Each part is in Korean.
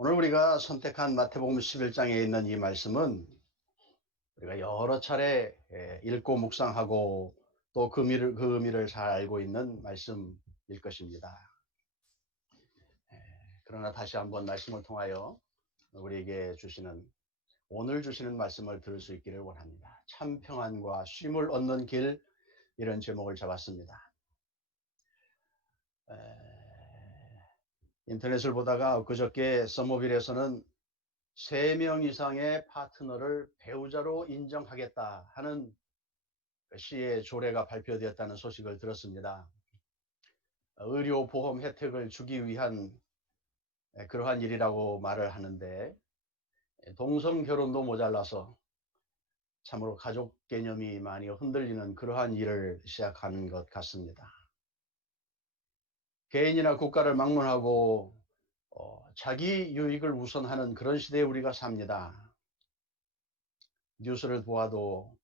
오늘 우리가 선택한 마태복음 11장에 있는 이 말씀은 우리가 여러 차례 읽고 묵상하고 또 그 의미를 잘 알고 있는 말씀일 것입니다. 그러나 다시 한번 말씀을 통하여 우리에게 오늘 주시는 말씀을 들을 수 있기를 원합니다. 참 평안과 쉼을 얻는 길, 이런 제목을 잡았습니다. 인터넷을 보다가 그저께 서머빌에서는 3명 이상의 파트너를 배우자로 인정하겠다 하는 시의 조례가 발표되었다는 소식을 들었습니다. 의료보험 혜택을 주기 위한 그러한 일이라고 말을 하는데, 동성 결혼도 모자라서 참으로 가족 개념이 많이 흔들리는 그러한 일을 시작한 것 같습니다. 개인이나 국가를 막론하고 자기 유익을 우선하는 그런 시대에 우리가 삽니다. 뉴스를 보아도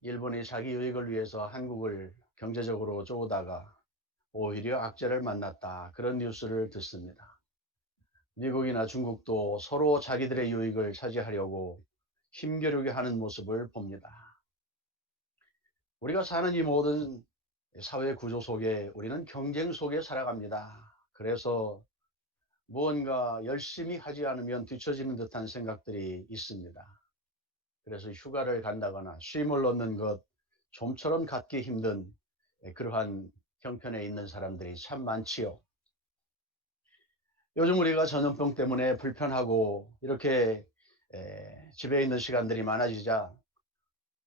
일본이 자기 유익을 위해서 한국을 경제적으로 쪼다가 오히려 악재를 만났다, 그런 뉴스를 듣습니다. 미국이나 중국도 서로 자기들의 유익을 차지하려고 힘겨루게 하는 모습을 봅니다. 우리가 사는 이 모든 사회 구조 속에 우리는 경쟁 속에 살아갑니다. 그래서 무언가 열심히 하지 않으면 뒤처지는 듯한 생각들이 있습니다. 그래서 휴가를 간다거나 쉼을 얻는 것 좀처럼 갖기 힘든 그러한 형편에 있는 사람들이 참 많지요. 요즘 우리가 전염병 때문에 불편하고 이렇게 집에 있는 시간들이 많아지자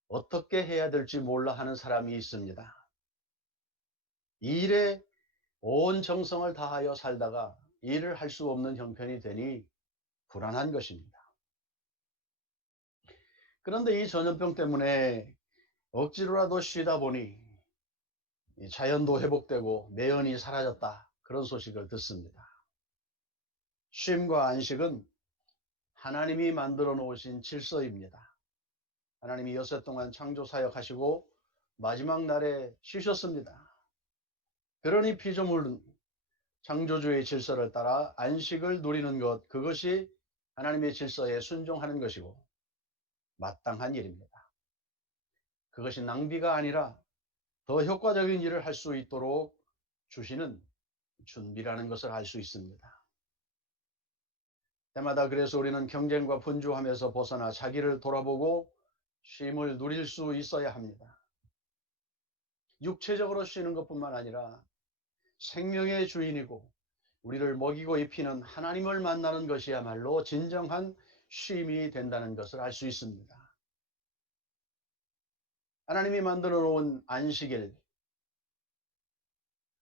어떻게 해야 될지 몰라 하는 사람이 있습니다. 일에 온 정성을 다하여 살다가 일을 할 수 없는 형편이 되니 불안한 것입니다. 그런데 이 전염병 때문에 억지로라도 쉬다 보니 자연도 회복되고 매연이 사라졌다, 그런 소식을 듣습니다. 쉼과 안식은 하나님이 만들어 놓으신 질서입니다. 하나님이 여섯 동안 창조 사역하시고 마지막 날에 쉬셨습니다. 그러니 피조물은 창조주의 질서를 따라 안식을 누리는 것, 그것이 하나님의 질서에 순종하는 것이고 마땅한 일입니다. 그것이 낭비가 아니라 더 효과적인 일을 할 수 있도록 주시는 준비라는 것을 알 수 있습니다. 때마다 그래서 우리는 경쟁과 분주함에서 벗어나 자기를 돌아보고 쉼을 누릴 수 있어야 합니다. 육체적으로 쉬는 것뿐만 아니라 생명의 주인이고 우리를 먹이고 입히는 하나님을 만나는 것이야말로 진정한 쉼이 된다는 것을 알 수 있습니다. 하나님이 만들어 놓은 안식일,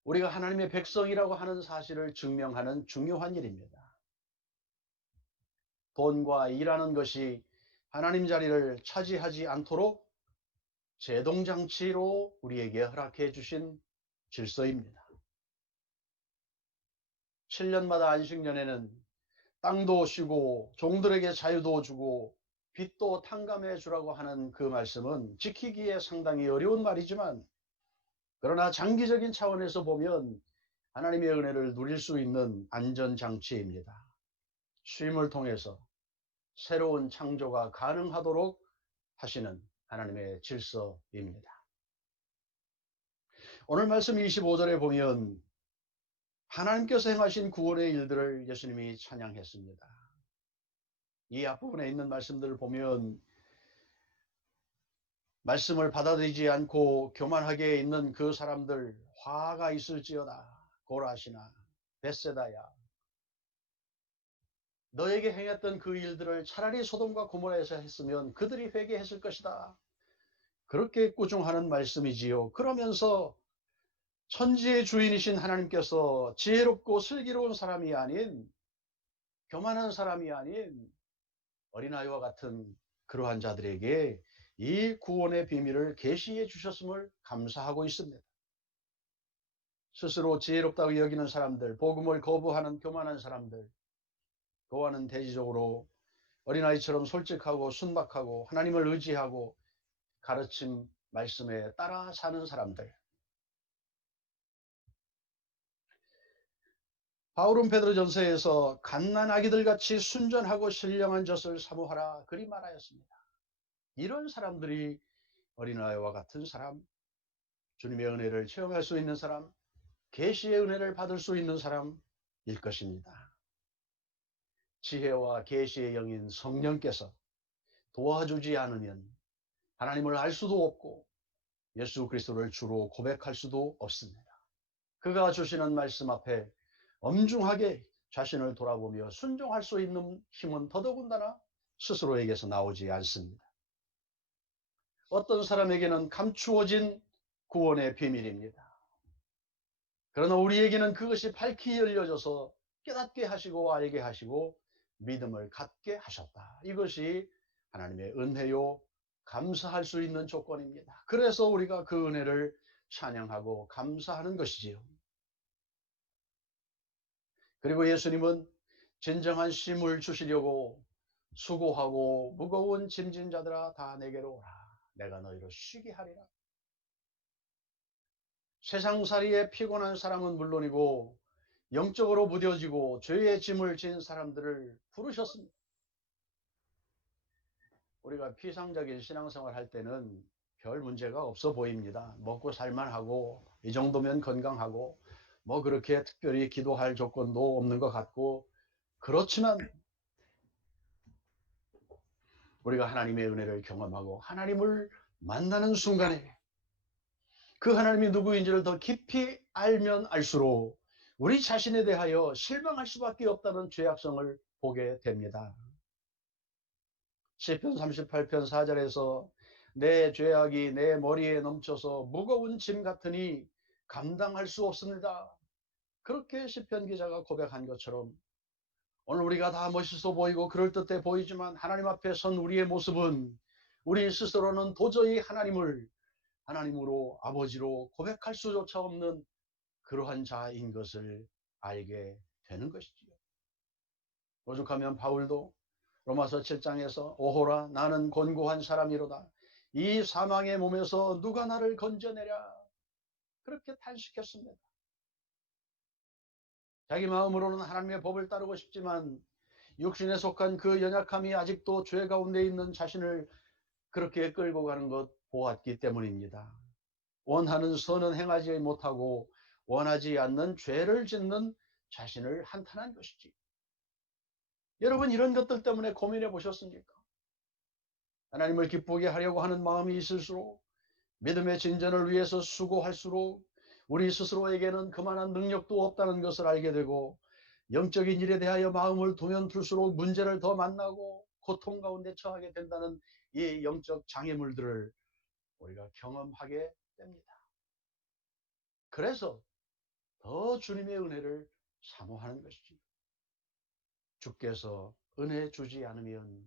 우리가 하나님의 백성이라고 하는 사실을 증명하는 중요한 일입니다. 돈과 일하는 것이 하나님 자리를 차지하지 않도록 제동장치로 우리에게 허락해 주신 질서입니다. 7년마다 안식년에는 땅도 쉬고 종들에게 자유도 주고 빚도 탕감해 주라고 하는 그 말씀은 지키기에 상당히 어려운 말이지만, 그러나 장기적인 차원에서 보면 하나님의 은혜를 누릴 수 있는 안전장치입니다. 쉼을 통해서 새로운 창조가 가능하도록 하시는 하나님의 질서입니다. 오늘 말씀 25절에 보면 하나님께서 행하신 구원의 일들을 예수님이 찬양했습니다. 이 앞부분에 있는 말씀들을 보면 말씀을 받아들이지 않고 교만하게 있는 그 사람들, 화가 있을지어다. 고라시나 벳세다야, 너에게 행했던 그 일들을 차라리 소돔과 고모라에서 했으면 그들이 회개했을 것이다, 그렇게 꾸중하는 말씀이지요. 그러면서 천지의 주인이신 하나님께서 지혜롭고 슬기로운 사람이 아닌, 교만한 사람이 아닌 어린아이와 같은 그러한 자들에게 이 구원의 비밀을 계시해 주셨음을 감사하고 있습니다. 스스로 지혜롭다고 여기는 사람들, 복음을 거부하는 교만한 사람들, 그와는 대지적으로 어린아이처럼 솔직하고 순박하고 하나님을 의지하고 가르침 말씀에 따라 사는 사람들, 바울은 베드로전서에서 갓난아기들 같이 순전하고 신령한 젖을 사모하라 그리 말하였습니다. 이런 사람들이 어린아이와 같은 사람, 주님의 은혜를 체험할 수 있는 사람, 계시의 은혜를 받을 수 있는 사람일 것입니다. 지혜와 계시의 영인 성령께서 도와주지 않으면 하나님을 알 수도 없고 예수 그리스도를 주로 고백할 수도 없습니다. 그가 주시는 말씀 앞에 엄중하게 자신을 돌아보며 순종할 수 있는 힘은 더더군다나 스스로에게서 나오지 않습니다. 어떤 사람에게는 감추어진 구원의 비밀입니다. 그러나 우리에게는 그것이 밝히 열려져서 깨닫게 하시고 알게 하시고 믿음을 갖게 하셨다. 이것이 하나님의 은혜요, 감사할 수 있는 조건입니다. 그래서 우리가 그 은혜를 찬양하고 감사하는 것이지요. 그리고 예수님은 진정한 쉼을 주시려고 수고하고 무거운 짐진 자들아 다 내게로 오라. 내가 너희를 쉬게 하리라. 세상살이에 피곤한 사람은 물론이고 영적으로 무뎌지고 죄의 짐을 진 사람들을 부르셨습니다. 우리가 피상적인 신앙생활 할 때는 별 문제가 없어 보입니다. 먹고 살만하고 이 정도면 건강하고 뭐 그렇게 특별히 기도할 조건도 없는 것 같고, 그렇지만 우리가 하나님의 은혜를 경험하고 하나님을 만나는 순간에 그 하나님이 누구인지를 더 깊이 알면 알수록 우리 자신에 대하여 실망할 수밖에 없다는 죄악성을 보게 됩니다. 시편 38편 4절에서 내 죄악이 내 머리에 넘쳐서 무거운 짐 같으니 감당할 수 없습니다. 그렇게 시편 기자가 고백한 것처럼 오늘 우리가 다 멋있어 보이고 그럴듯해 보이지만 하나님 앞에 선 우리의 모습은 우리 스스로는 도저히 하나님을 하나님으로 아버지로 고백할 수조차 없는 그러한 자인 것을 알게 되는 것이지요. 오죽하면 바울도 로마서 7장에서 오호라 나는 곤고한 사람이로다. 이 사망의 몸에서 누가 나를 건져내랴. 그렇게 탄식했습니다. 자기 마음으로는 하나님의 법을 따르고 싶지만 육신에 속한 그 연약함이 아직도 죄 가운데 있는 자신을 그렇게 끌고 가는 것 보았기 때문입니다. 원하는 선은 행하지 못하고 원하지 않는 죄를 짓는 자신을 한탄한 것이지. 여러분 이런 것들 때문에 고민해 보셨습니까? 하나님을 기쁘게 하려고 하는 마음이 있을수록 믿음의 진전을 위해서 수고할수록 우리 스스로에게는 그만한 능력도 없다는 것을 알게 되고 영적인 일에 대하여 마음을 두면 둘수록 문제를 더 만나고 고통 가운데 처하게 된다는 이 영적 장애물들을 우리가 경험하게 됩니다. 그래서 더 주님의 은혜를 사모하는 것이지. 주께서 은혜 주지 않으면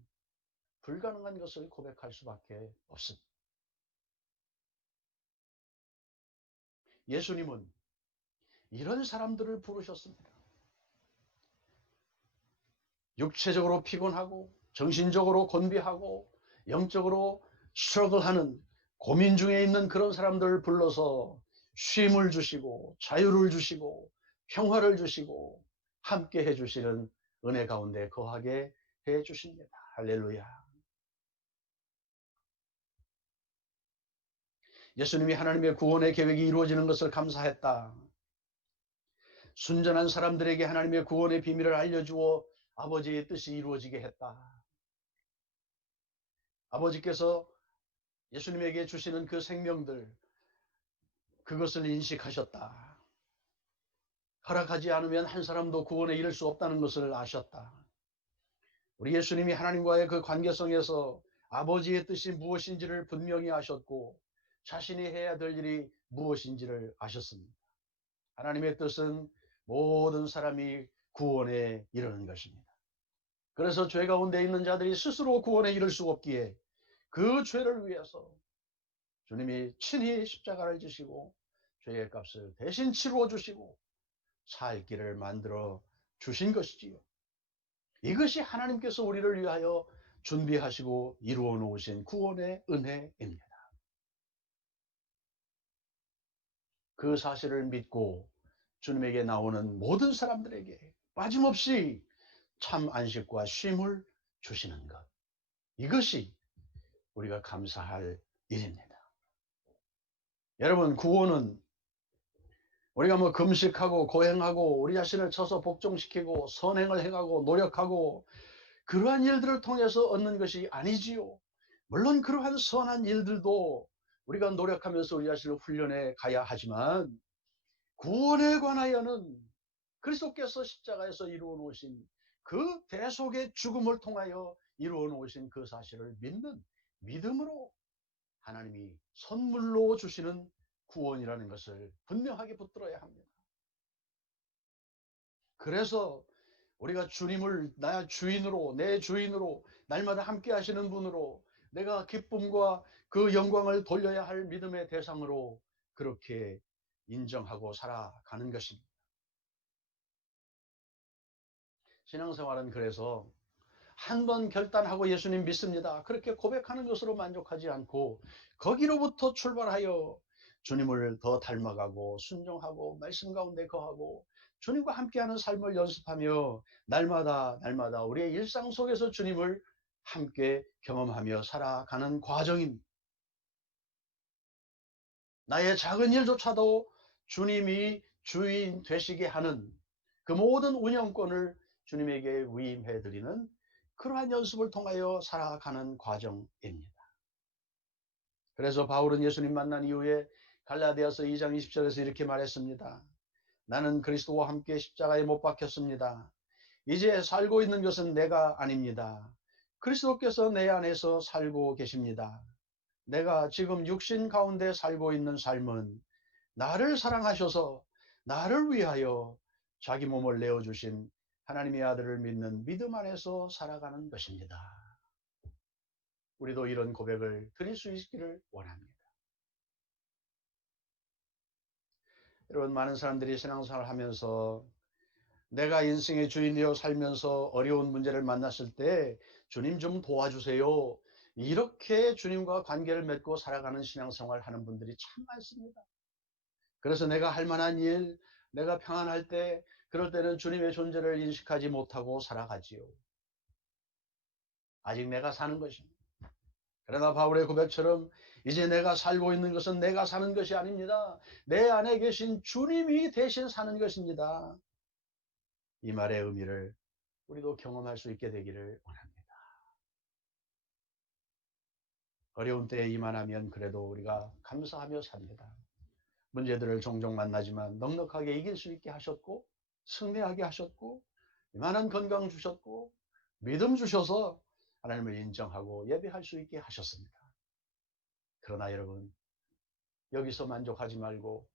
불가능한 것을 고백할 수밖에 없습니다. 예수님은 이런 사람들을 부르셨습니다. 육체적으로 피곤하고 정신적으로 곤비하고 영적으로 스트러글하는 고민 중에 있는 그런 사람들을 불러서 쉼을 주시고 자유를 주시고 평화를 주시고 함께 해주시는 은혜 가운데 거하게 해주십니다. 할렐루야. 예수님이 하나님의 구원의 계획이 이루어지는 것을 감사했다. 순전한 사람들에게 하나님의 구원의 비밀을 알려주어 아버지의 뜻이 이루어지게 했다. 아버지께서 예수님에게 주시는 그 생명들, 그것을 인식하셨다. 허락하지 않으면 한 사람도 구원에 이를 수 없다는 것을 아셨다. 우리 예수님이 하나님과의 그 관계성에서 아버지의 뜻이 무엇인지를 분명히 아셨고 자신이 해야 될 일이 무엇인지를 아셨습니다. 하나님의 뜻은 모든 사람이 구원에 이르는 것입니다. 그래서 죄 가운데 있는 자들이 스스로 구원에 이를 수 없기에 그 죄를 위해서 주님이 친히 십자가를 지시고 죄의 값을 대신 치루어 주시고 살 길을 만들어 주신 것이지요. 이것이 하나님께서 우리를 위하여 준비하시고 이루어 놓으신 구원의 은혜입니다. 그 사실을 믿고 주님에게 나오는 모든 사람들에게 빠짐없이 참 안식과 쉼을 주시는 것. 이것이 우리가 감사할 일입니다. 여러분, 구원은 우리가 뭐 금식하고 고행하고 우리 자신을 쳐서 복종시키고 선행을 행하고 노력하고 그러한 일들을 통해서 얻는 것이 아니지요. 물론 그러한 선한 일들도 우리가 노력하면서 우리 자신을 훈련해 가야 하지만 구원에 관하여는 그리스도께서 십자가에서 이루어 놓으신 그 대속의 죽음을 통하여 이루어 놓으신 그 사실을 믿는 믿음으로 하나님이 선물로 주시는 구원이라는 것을 분명하게 붙들어야 합니다. 그래서 우리가 주님을 나 주인으로, 내 주인으로, 날마다 함께 하시는 분으로, 내가 기쁨과 그 영광을 돌려야 할 믿음의 대상으로 그렇게 인정하고 살아가는 것입니다. 신앙생활은 그래서 한 번 결단하고 예수님 믿습니다, 그렇게 고백하는 것으로 만족하지 않고 거기로부터 출발하여 주님을 더 닮아가고 순종하고 말씀 가운데 거하고 주님과 함께하는 삶을 연습하며 날마다 우리의 일상 속에서 주님을 함께 경험하며 살아가는 과정입니다. 나의 작은 일조차도 주님이 주인 되시게 하는 그 모든 운영권을 주님에게 위임해 드리는 그러한 연습을 통하여 살아가는 과정입니다. 그래서 바울은 예수님 만난 이후에 갈라디아서 2장 20절에서 이렇게 말했습니다. 나는 그리스도와 함께 십자가에 못 박혔습니다. 이제 살고 있는 것은 내가 아닙니다. 그리스도께서 내 안에서 살고 계십니다. 내가 지금 육신 가운데 살고 있는 삶은 나를 사랑하셔서 나를 위하여 자기 몸을 내어주신 하나님의 아들을 믿는 믿음 안에서 살아가는 것입니다. 우리도 이런 고백을 드릴 수 있기를 원합니다. 여러분, 많은 사람들이 신앙생활을 하면서 내가 인생의 주인이여 살면서 어려운 문제를 만났을 때 주님 좀 도와주세요, 이렇게 주님과 관계를 맺고 살아가는 신앙생활 하는 분들이 참 많습니다. 그래서 내가 할 만한 일, 내가 평안할 때, 그럴 때는 주님의 존재를 인식하지 못하고 살아가지요. 아직 내가 사는 것입니다. 그러나 바울의 고백처럼 이제 내가 살고 있는 것은 내가 사는 것이 아닙니다. 내 안에 계신 주님이 대신 사는 것입니다. 이 말의 의미를 우리도 경험할 수 있게 되기를 원합니다. 어려운 때에 이만하면 그래도 우리가 감사하며 삽니다. 문제들을 종종 만나지만 넉넉하게 이길 수 있게 하셨고 승리하게 하셨고 이만한 건강 주셨고 믿음 주셔서 하나님을 인정하고 예배할 수 있게 하셨습니다. 그러나 여러분, 여기서 만족하지 말고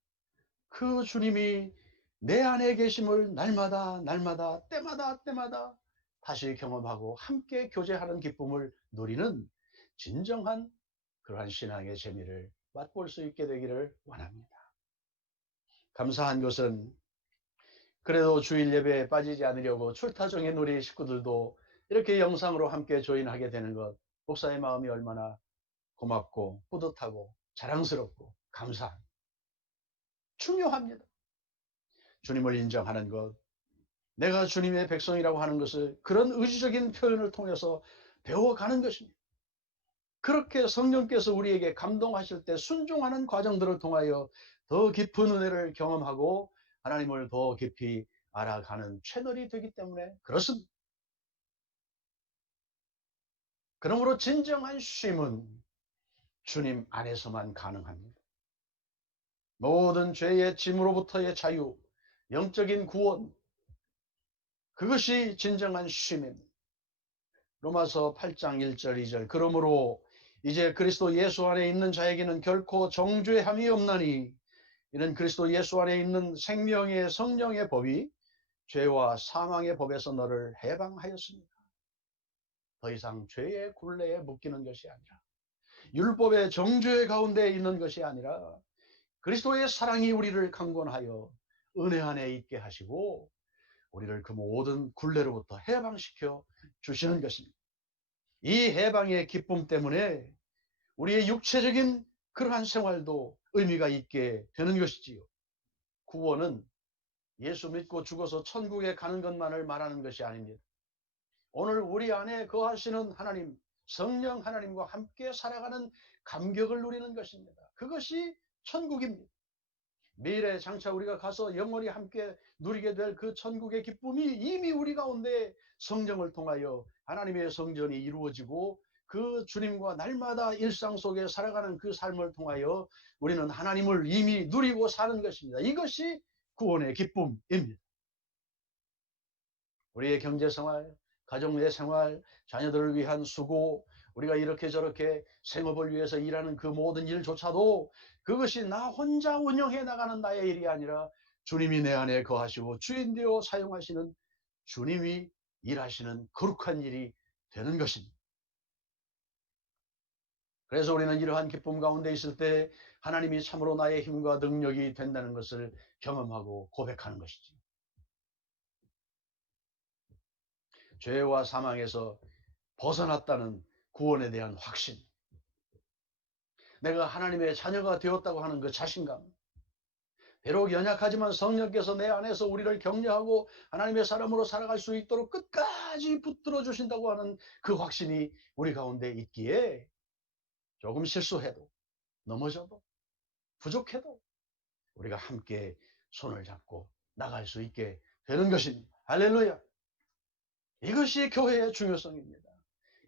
그 주님이 내 안에 계심을 날마다 때마다 다시 경험하고 함께 교제하는 기쁨을 누리는 진정한 그러한 신앙의 재미를 맛볼 수 있게 되기를 원합니다. 감사한 것은 그래도 주일 예배에 빠지지 않으려고 출타정인 우리 식구들도 이렇게 영상으로 함께 조인하게 되는 것, 목사의 마음이 얼마나 고맙고 뿌듯하고 자랑스럽고 감사합니다. 중요합니다. 주님을 인정하는 것, 내가 주님의 백성이라고 하는 것을 그런 의지적인 표현을 통해서 배워가는 것입니다. 그렇게 성령께서 우리에게 감동하실 때 순종하는 과정들을 통하여 더 깊은 은혜를 경험하고 하나님을 더 깊이 알아가는 채널이 되기 때문에 그렇습니다. 그러므로 진정한 쉼은 주님 안에서만 가능합니다. 모든 죄의 짐으로부터의 자유, 영적인 구원, 그것이 진정한 쉼입니다. 로마서 8장 1절 2절 그러므로 이제 그리스도 예수 안에 있는 자에게는 결코 정죄함이 없나니 이는 그리스도 예수 안에 있는 생명의 성령의 법이 죄와 사망의 법에서 너를 해방하였습니다. 더 이상 죄의 굴레에 묶이는 것이 아니라 율법의 정죄 가운데 있는 것이 아니라 그리스도의 사랑이 우리를 강권하여 은혜 안에 있게 하시고 우리를 그 모든 굴레로부터 해방시켜 주시는 것입니다. 이 해방의 기쁨 때문에 우리의 육체적인 그러한 생활도 의미가 있게 되는 것이지요. 구원은 예수 믿고 죽어서 천국에 가는 것만을 말하는 것이 아닙니다. 오늘 우리 안에 거하시는 하나님, 성령 하나님과 함께 살아가는 감격을 누리는 것입니다. 그것이 천국입니다. 미래에 장차 우리가 가서 영원히 함께 누리게 될 그 천국의 기쁨이 이미 우리 가운데 성령을 통하여 하나님의 성전이 이루어지고 그 주님과 날마다 일상 속에 살아가는 그 삶을 통하여 우리는 하나님을 이미 누리고 사는 것입니다. 이것이 구원의 기쁨입니다. 우리의 경제생활, 가족 내 생활, 자녀들을 위한 수고, 우리가 이렇게 저렇게 생업을 위해서 일하는 그 모든 일조차도 그것이 나 혼자 운영해 나가는 나의 일이 아니라 주님이 내 안에 거하시고 주인 되어 사용하시는 주님이 일하시는 거룩한 일이 되는 것입니다. 그래서 우리는 이러한 기쁨 가운데 있을 때 하나님이 참으로 나의 힘과 능력이 된다는 것을 경험하고 고백하는 것이지. 죄와 사망에서 벗어났다는 구원에 대한 확신, 내가 하나님의 자녀가 되었다고 하는 그 자신감, 비록 연약하지만 성령께서 내 안에서 우리를 격려하고 하나님의 사람으로 살아갈 수 있도록 끝까지 붙들어 주신다고 하는 그 확신이 우리 가운데 있기에 조금 실수해도, 넘어져도, 부족해도 우리가 함께 손을 잡고 나갈 수 있게 되는 것입니다. 할렐루야. 이것이 교회의 중요성입니다.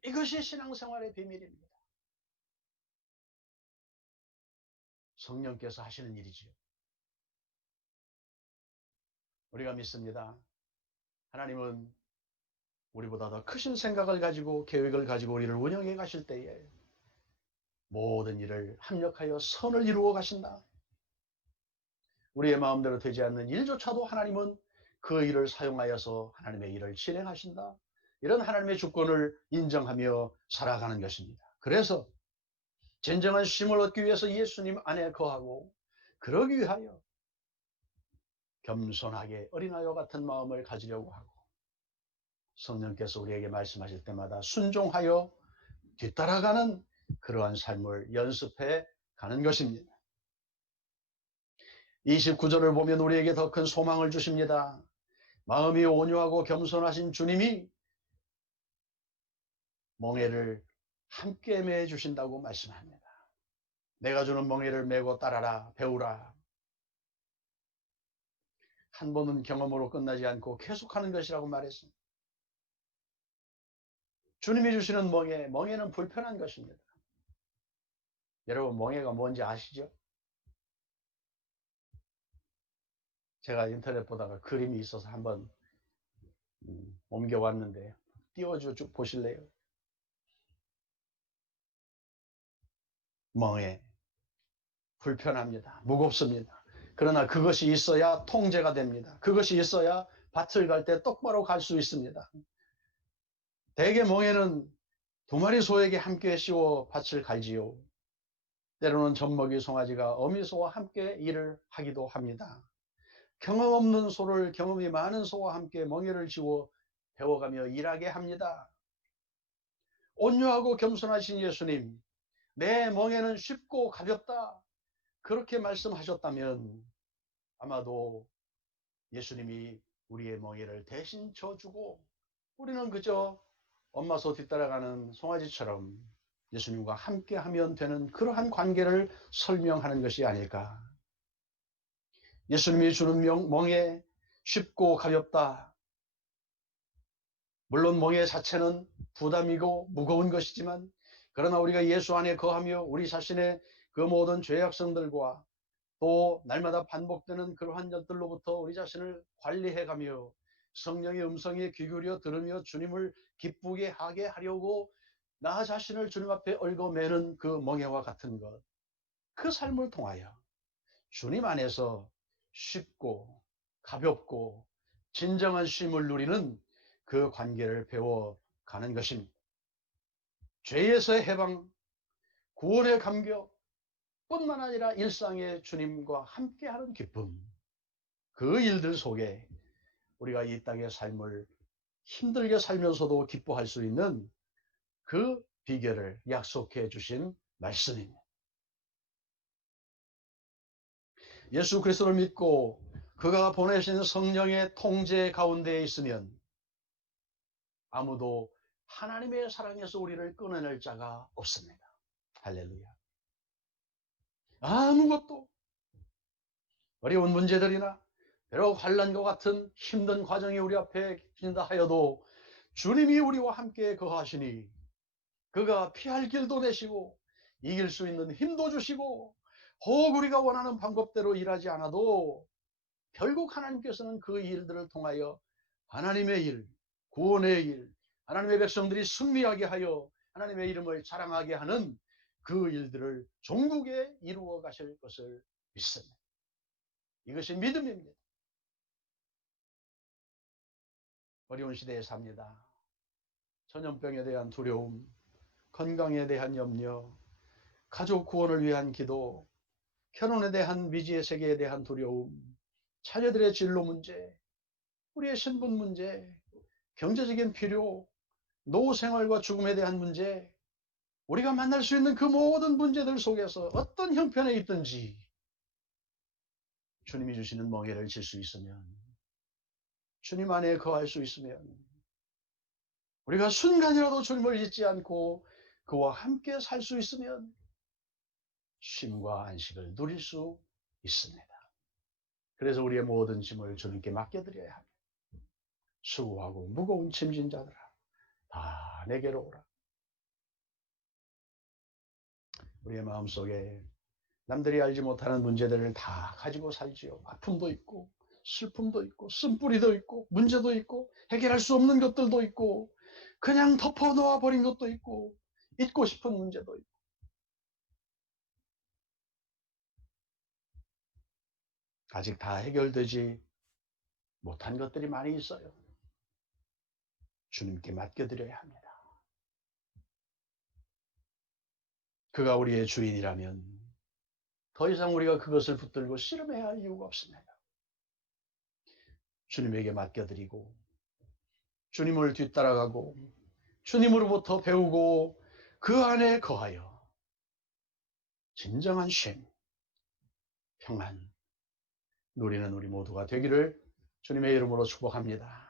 이것이 신앙생활의 비밀입니다. 성령께서 하시는 일이지요. 우리가 믿습니다. 하나님은 우리보다 더 크신 생각을 가지고 계획을 가지고 우리를 운영해 가실 때에 모든 일을 합력하여 선을 이루어 가신다. 우리의 마음대로 되지 않는 일조차도 하나님은 그 일을 사용하여서 하나님의 일을 진행하신다. 이런 하나님의 주권을 인정하며 살아가는 것입니다. 그래서 진정한 쉼을 얻기 위해서 예수님 안에 거하고 그러기 위하여 겸손하게 어린아이와 같은 마음을 가지려고 하고 성령께서 우리에게 말씀하실 때마다 순종하여 뒤따라가는 그러한 삶을 연습해 가는 것입니다. 29절을 보면 우리에게 더 큰 소망을 주십니다. 마음이 온유하고 겸손하신 주님이 멍에를 함께 매 주신다고 말씀합니다. 내가 주는 멍에를 메고 따라라, 배우라. 한 번은 경험으로 끝나지 않고 계속하는 것이라고 말했습니다. 주님이 주시는 멍에는 불편한 것입니다. 여러분, 멍에가 뭔지 아시죠? 제가 인터넷 보다가 그림이 있어서 한번 옮겨왔는데 띄워줘 보실래요? 멍에 불편합니다. 무겁습니다. 그러나 그것이 있어야 통제가 됩니다. 그것이 있어야 밭을 갈 때 똑바로 갈 수 있습니다. 대개 멍에는 두 마리 소에게 함께 씌워 밭을 갈지요. 때로는 젖먹이 송아지가 어미소와 함께 일을 하기도 합니다. 경험 없는 소를 경험이 많은 소와 함께 멍에를 지워 배워가며 일하게 합니다. 온유하고 겸손하신 예수님, 내 멍에는 쉽고 가볍다. 그렇게 말씀하셨다면 아마도 예수님이 우리의 멍에를 대신 져주고 우리는 그저 엄마 소 뒤따라가는 송아지처럼 예수님과 함께 하면 되는 그러한 관계를 설명하는 것이 아닐까. 예수님이 주는 멍에 쉽고 가볍다. 물론 멍에 자체는 부담이고 무거운 것이지만 그러나 우리가 예수 안에 거하며 우리 자신의 그 모든 죄악성들과 또 날마다 반복되는 그러한 것들로부터 우리 자신을 관리해가며 성령의 음성에 귀 기울여 들으며 주님을 기쁘게 하게 하려고 나 자신을 주님 앞에 얽어매는 그 멍에와 같은 것, 그 삶을 통하여 주님 안에서 쉽고 가볍고 진정한 쉼을 누리는 그 관계를 배워가는 것입니다. 죄에서의 해방, 구원의 감격 뿐만 아니라 일상의 주님과 함께하는 기쁨, 그 일들 속에 우리가 이 땅의 삶을 힘들게 살면서도 기뻐할 수 있는 그 비결을 약속해 주신 말씀입니다. 예수 그리스도를 믿고 그가 보내신 성령의 통제 가운데에 있으면 아무도 하나님의 사랑에서 우리를 끊어낼 자가 없습니다. 할렐루야. 아무것도 어려운 문제들이나 비록 환난과 같은 힘든 과정이 우리 앞에 계신다 하여도 주님이 우리와 함께 거하시니 그가 피할 길도 내시고 이길 수 있는 힘도 주시고 혹 우리가 원하는 방법대로 일하지 않아도 결국 하나님께서는 그 일들을 통하여 하나님의 일, 구원의 일, 하나님의 백성들이 승리하게 하여 하나님의 이름을 자랑하게 하는 그 일들을 종국에 이루어 가실 것을 믿습니다. 이것이 믿음입니다. 어려운 시대에 삽니다. 전염병에 대한 두려움, 건강에 대한 염려, 가족 구원을 위한 기도, 결혼에 대한 미지의 세계에 대한 두려움, 자녀들의 진로 문제, 우리의 신분 문제, 경제적인 필요, 노후 생활과 죽음에 대한 문제, 우리가 만날 수 있는 그 모든 문제들 속에서 어떤 형편에 있든지 주님이 주시는 멍에를 질 수 있으면, 주님 안에 거할 수 있으면, 우리가 순간이라도 주님을 잊지 않고 그와 함께 살 수 있으면 쉼과 안식을 누릴 수 있습니다. 그래서 우리의 모든 짐을 주님께 맡겨드려야 합니다. 수고하고 무거운 짐진 자들아, 다 내게로 오라. 우리의 마음속에 남들이 알지 못하는 문제들을 다 가지고 살지요. 아픔도 있고 슬픔도 있고 쓴뿌리도 있고 문제도 있고 해결할 수 없는 것들도 있고 그냥 덮어놓아 버린 것도 있고 잊고 싶은 문제도 있고 아직 다 해결되지 못한 것들이 많이 있어요. 주님께 맡겨드려야 합니다. 그가 우리의 주인이라면 더 이상 우리가 그것을 붙들고 씨름해야 할 이유가 없습니다. 주님에게 맡겨드리고 주님을 뒤따라가고 주님으로부터 배우고 그 안에 거하여 진정한 쉼, 평안 누리는 우리 모두가 되기를 주님의 이름으로 축복합니다.